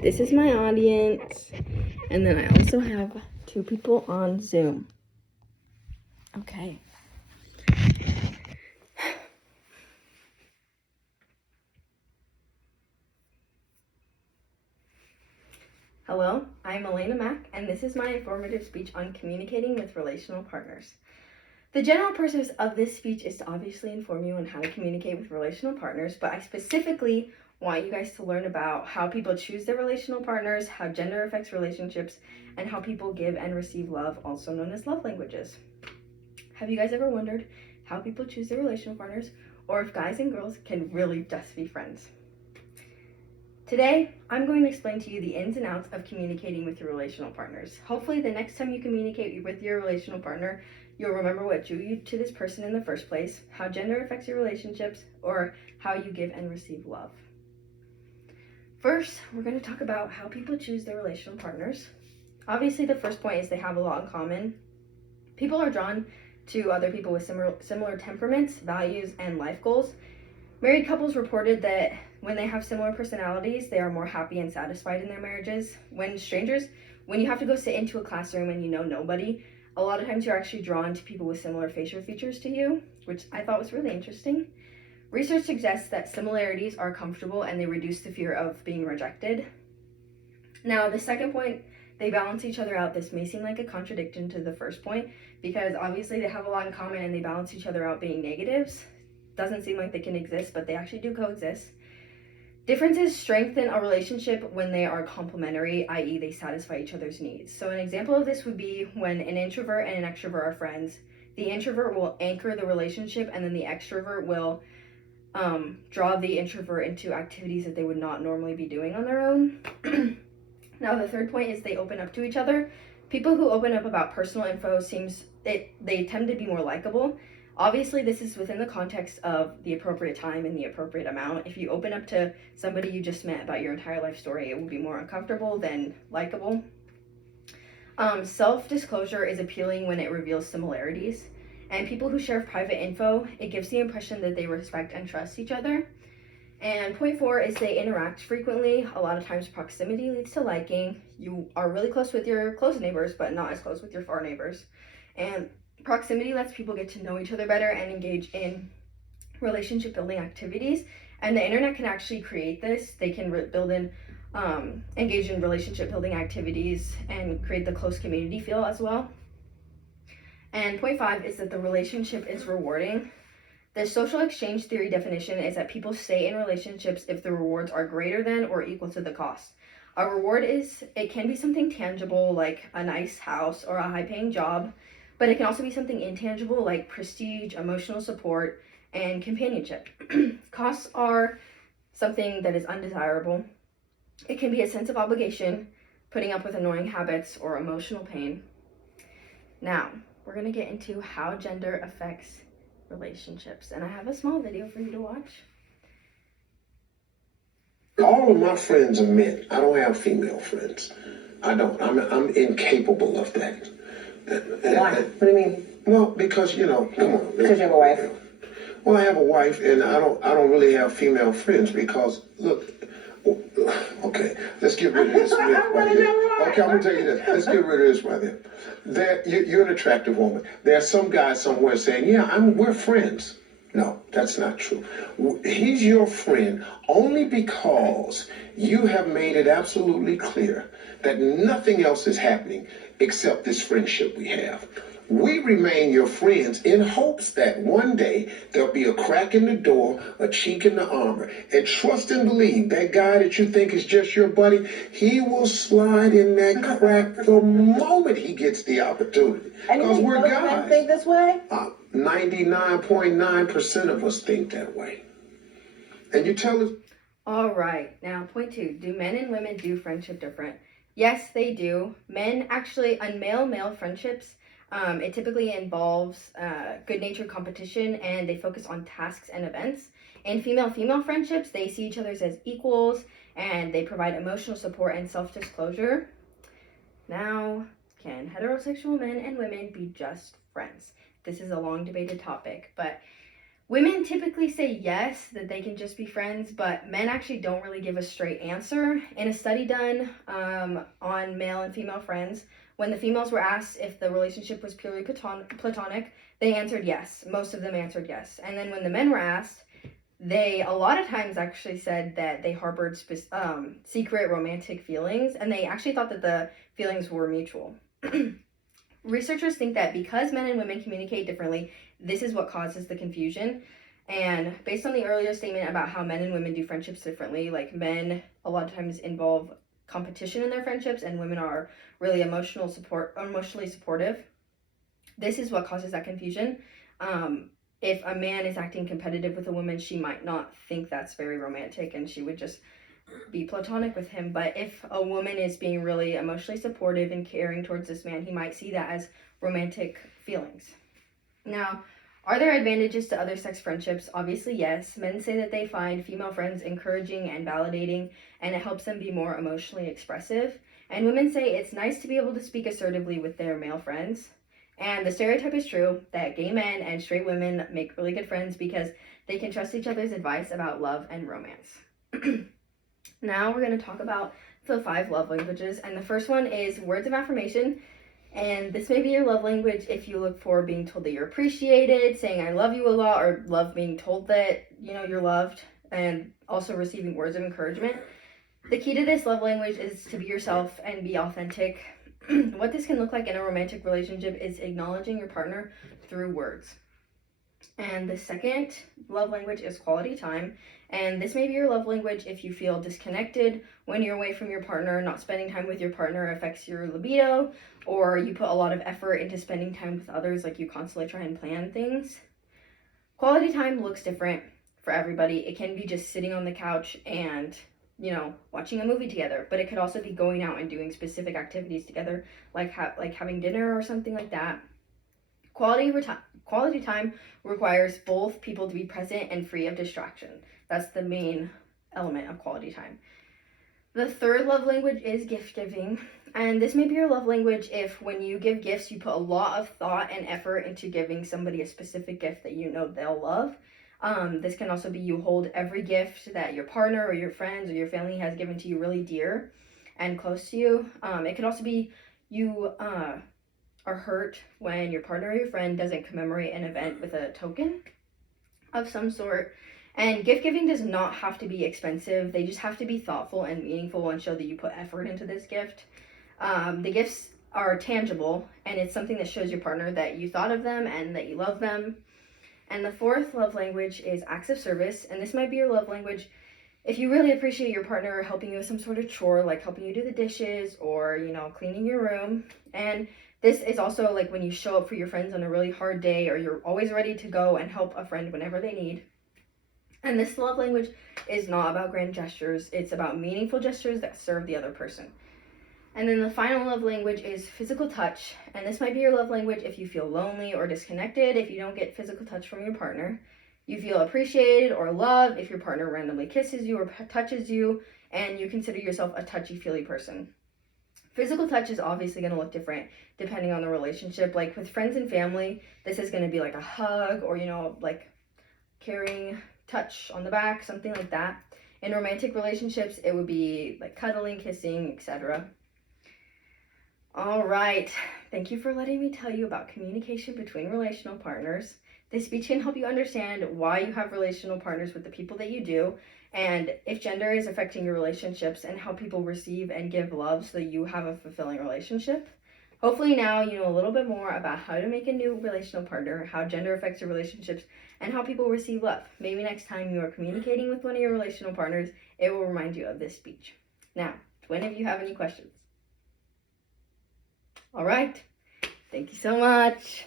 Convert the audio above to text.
This is my audience. And then I also have 2 people on Zoom. Okay. Hello, I'm Elena Mack, and this is my informative speech on communicating with relational partners. The general purpose of this speech is to obviously inform you on how to communicate with relational partners, but I specifically want you guys to learn about how people choose their relational partners, how gender affects relationships, and how people give and receive love, also known as love languages. Have you guys ever wondered how people choose their relational partners, or if guys and girls can really just be friends? Today, I'm going to explain to you the ins and outs of communicating with your relational partners. Hopefully, the next time you communicate with your relational partner, you'll remember what drew you to this person in the first place, how gender affects your relationships, or how you give and receive love. First, we're going to talk about how people choose their relational partners. Obviously, the first point is they have a lot in common. People are drawn to other people with similar temperaments, values, and life goals. Married couples reported that when they have similar personalities, they are more happy and satisfied in their marriages. When you have to go sit into a classroom and you know nobody, a lot of times you're actually drawn to people with similar facial features to you, which I thought was really interesting. Research suggests that similarities are comfortable and they reduce the fear of being rejected. Now, the second point, they balance each other out. This may seem like a contradiction to the first point because obviously they have a lot in common and they balance each other out being negatives. Doesn't seem like they can exist, but they actually do coexist. Differences strengthen a relationship when they are complementary, i.e. they satisfy each other's needs. So an example of this would be when an introvert and an extrovert are friends. The introvert will anchor the relationship and then the extrovert will draw the introvert into activities that they would not normally be doing on their own. Now the third point is they open up to each other. People who open up about personal info they tend to be more likable. Obviously, this is within the context of the appropriate time and the appropriate amount. If you open up to somebody you just met about your entire life story, it will be more uncomfortable than likable. Self-disclosure is appealing when it reveals similarities. And people who share private info, it gives the impression that they respect and trust each other. And point 4 is they interact frequently. A lot of times proximity leads to liking. You are really close with your close neighbors, but not as close with your far neighbors. And proximity lets people get to know each other better and engage in relationship building activities. And the internet can actually create this. They can engage in relationship building activities and create the close community feel as well. And point 5 is that the relationship is rewarding. The social exchange theory definition is that people stay in relationships if the rewards are greater than or equal to the cost. A reward it can be something tangible like a nice house or a high-paying job, but it can also be something intangible like prestige, emotional support, and companionship. Costs are something that is undesirable. It can be a sense of obligation, putting up with annoying habits, or emotional pain. Now, we're going to get into how gender affects relationships, and I have a small video for you to watch. All of my friends are men. I don't have female friends. I don't. I'm incapable of that. Why? What do you mean? Well, because come on. Because you have a wife. Well, I have a wife, and I don't really have female friends because look. Okay, let's get rid of this right here. Okay, I'm gonna tell you this. Let's get rid of this right there. You're an attractive woman. There's some guy somewhere saying, "Yeah, we're friends." No, that's not true. He's your friend only because you have made it absolutely clear that nothing else is happening except this friendship we have. We remain your friends in hopes that one day there'll be a crack in the door, a chink in the armor. And trust and believe that guy that you think is just your buddy, he will slide in that crack the moment he gets the opportunity. Because we're guys. Men think this way? 99.9% of us think that way. And you tell us. All right, now point 2. Do men and women do friendship different? Yes, they do. Men actually, on male friendships, it typically involves good-natured competition and they focus on tasks and events. In female friendships, they see each other as equals and they provide emotional support and self-disclosure. Now, can heterosexual men and women be just friends? This is a long debated topic, but Women typically say yes, that they can just be friends, but men actually don't really give a straight answer. In a study done on male and female friends, when the females were asked if the relationship was purely platonic, they answered yes. Most of them answered yes. And then when the men were asked, they a lot of times actually said that they harbored secret romantic feelings, and they actually thought that the feelings were mutual. Researchers think that because men and women communicate differently, this is what causes the confusion. And based on the earlier statement about how men and women do friendships differently, like men a lot of times involve competition in their friendships and women are really emotionally supportive. This is what causes that confusion. If a man is acting competitive with a woman, she might not think that's very romantic and she would just be platonic with him. But if a woman is being really emotionally supportive and caring towards this man, he might see that as romantic feelings. Now, are there advantages to other sex friendships? Obviously, yes. Men say that they find female friends encouraging and validating, and it helps them be more emotionally expressive. And women say it's nice to be able to speak assertively with their male friends. And the stereotype is true that gay men and straight women make really good friends because they can trust each other's advice about love and romance. Now we're going to talk about the 5 love languages, and the first one is words of affirmation. And this may be your love language if you look for being told that you're appreciated, saying I love you a lot, or love being told that you're loved, and also receiving words of encouragement. The key to this love language is to be yourself and be authentic. What this can look like in a romantic relationship is acknowledging your partner through words. And the second love language is quality time. And this may be your love language if you feel disconnected when you're away from your partner. Not spending time with your partner affects your libido, or you put a lot of effort into spending time with others, like you constantly try and plan things. Quality time looks different for everybody. It can be just sitting on the couch and watching a movie together, but it could also be going out and doing specific activities together, like having dinner or something like that. Quality time requires both people to be present and free of distraction. That's the main element of quality time. The third love language is gift giving, and this may be your love language if when you give gifts, you put a lot of thought and effort into giving somebody a specific gift that they'll love. This can also be you hold every gift that your partner or your friends or your family has given to you really dear and close to you. It could also be you are hurt when your partner or your friend doesn't commemorate an event with a token of some sort. And gift giving does not have to be expensive. They just have to be thoughtful and meaningful and show that you put effort into this gift. The gifts are tangible, and it's something that shows your partner that you thought of them and that you love them. And the fourth love language is acts of service, and this might be your love language if you really appreciate your partner helping you with some sort of chore, like helping you do the dishes or, cleaning your room. And this is also like when you show up for your friends on a really hard day, or you're always ready to go and help a friend whenever they need. And this love language is not about grand gestures. It's about meaningful gestures that serve the other person. And then the final love language is physical touch. And this might be your love language if you feel lonely or disconnected, if you don't get physical touch from your partner. You feel appreciated or loved if your partner randomly kisses you or touches you, and you consider yourself a touchy-feely person. Physical touch is obviously going to look different depending on the relationship. Like with friends and family, this is going to be like a hug or, like carrying touch on the back, something like that. In romantic relationships, it would be like cuddling, kissing, etc. All right. Thank you for letting me tell you about communication between relational partners. This speech can help you understand why you have relational partners with the people that you do, and if gender is affecting your relationships, and how people receive and give love so that you have a fulfilling relationship. Hopefully now you know a little bit more about how to make a new relational partner, how gender affects your relationships, and how people receive love. Maybe next time you are communicating with one of your relational partners, it will remind you of this speech. Now, do any of you have any questions? All right. Thank you so much.